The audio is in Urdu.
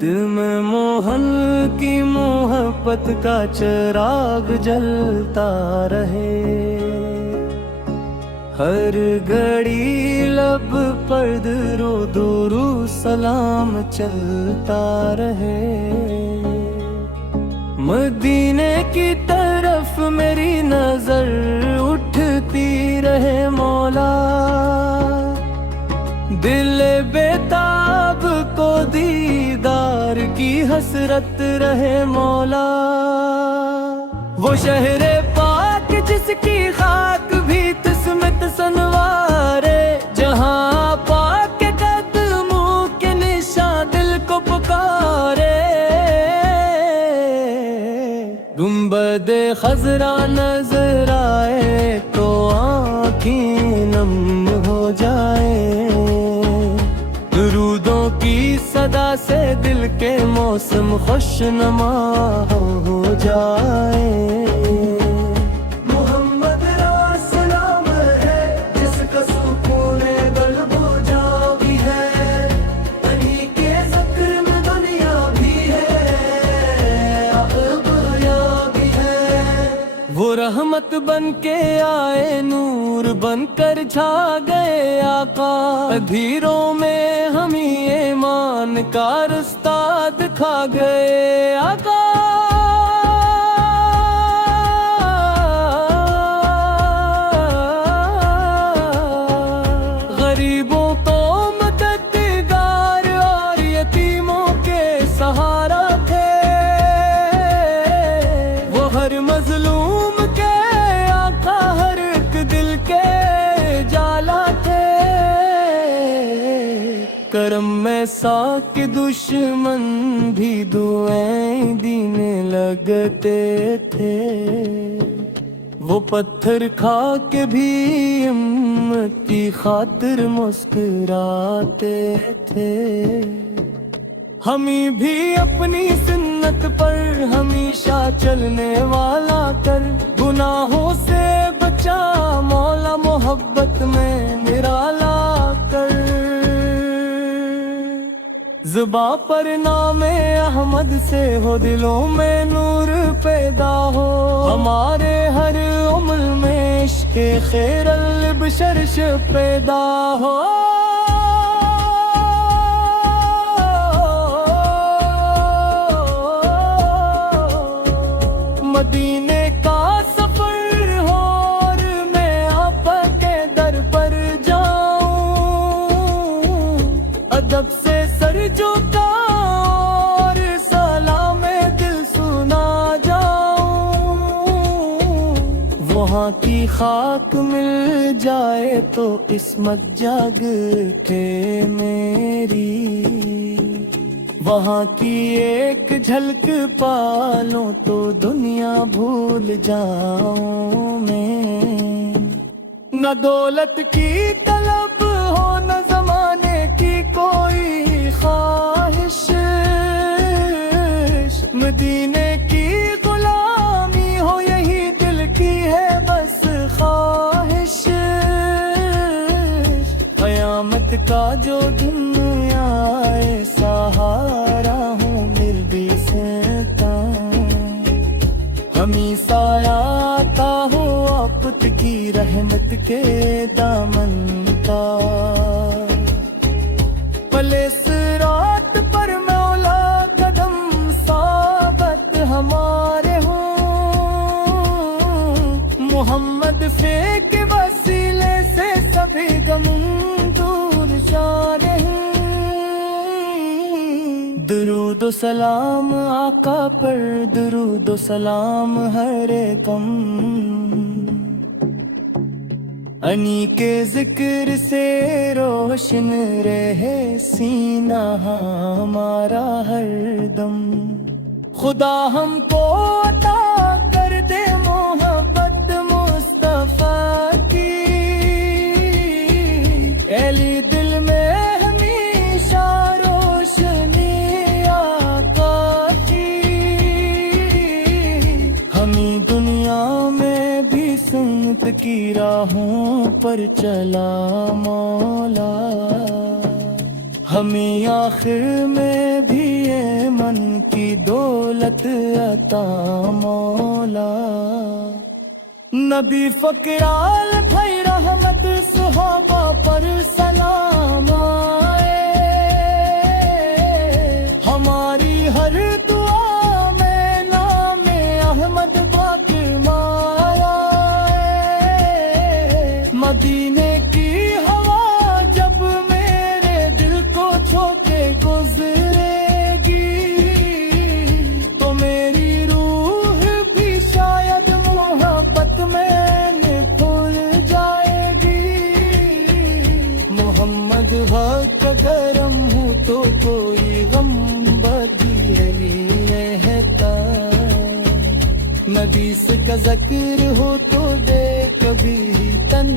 دل میں موہن کی محبت کا چراغ جلتا رہے، ہر گھڑی لب پر درود سلام چلتا رہے، مدینے کی طرف میری نظر اٹھتی رہے مولا، دل بیتاب کو دیدار کی حسرت رہے مولا، وہ شہر پاک جس کی خاک بھی تسمت سنوارے، جہاں پاک قدموں کے نشان دل کو پکارے، گنبد خضرا نظر آئے تو آنکھیں نم ہو جائے، درودوں کی صدا سے دل کے موسم خوش نما ہو جائے، محمد را سلام ہے جس کا سکون قلب و جاں بھی ہے، انہی کے ذکر میں دنیا بھی ہے، وہ رحمت بن کے آئے، نور بن کر چھا گئے آقا، اندھیروں میں ہمیں ایمان کا رستہ دکھا گئے آقا، غریبوں کو مددگار اور یتیموں کے سہارا تھے، وہ ہر مظلوم کے آقا، ہر ایک دل کے جالا تھے، کرم میں ساک دشمن بھی دعائیں دینے لگتے تھے، وہ پتھر کھا کے بھی امت کی خاطر مسکراتے تھے، ہمیں بھی اپنی سنت پر ہمیشہ چلنے والا کر، گناہوں سے بچا مولا، محبت میں نرالا کر، زباں پر نام احمد سے ہو، دلوں میں نور پیدا ہو، ہمارے ہر عمل میں عشق خیر البشرش پیدا ہو، مدینے کا سفر ہو اور میں آپ کے در پر جاؤں، ادب سے سر جھکاؤں اور سلام دل سنا جاؤں، وہاں کی خاک مل جائے تو عصمت جاگ کے میری، وہاں کی ایک جھلک پالوں تو دنیا بھول جاؤں میں، نہ دولت کی طلب ہو نہ زمانے کی کوئی خواہش، مدینے کی غلامی ہو یہی دل کی ہے بس خواہش، قیامت کا جو دن آئے سہارا ہوں مل بھی سکتا، ہمیں سایہ آتا ہو آفت کی رحمت کے دامن کا، پلے صراط پر مولا قدم ثابت ہمارے ہوں، محمد فیک وسیلے سے سبھی غم دور جانے ہیں، درود و سلام آقا پر، درود و سلام ہر ایکم، انہی کے ذکر سے روشن رہے سینہ ہمارا ہر دم، خدا ہم کو عطا کر دے محبت مصطفیٰ کی، اہلی دل میں ہمیشہ روشنی آقا کی، ہمیں دنیا میں بھی سنت کی راہوں پر چلا مولا، ہمیں آخر میں بھی یہ من کی دولت عطا مولا نبی فقرال بھائی رحمت صحابہ پر سلام آئے ہماری ہر دعا میں نام احمد باقر مایا مدینے کی ہوا جب میرے دل کو چھو کے گزرے گی تو میری روح بھی شاید محبت میں پھول جائے گی محمد حق کرم ہوں تو کوئی غم بدی نہیں رہتا نبی کا ذکر ہو تو دے کبھی تن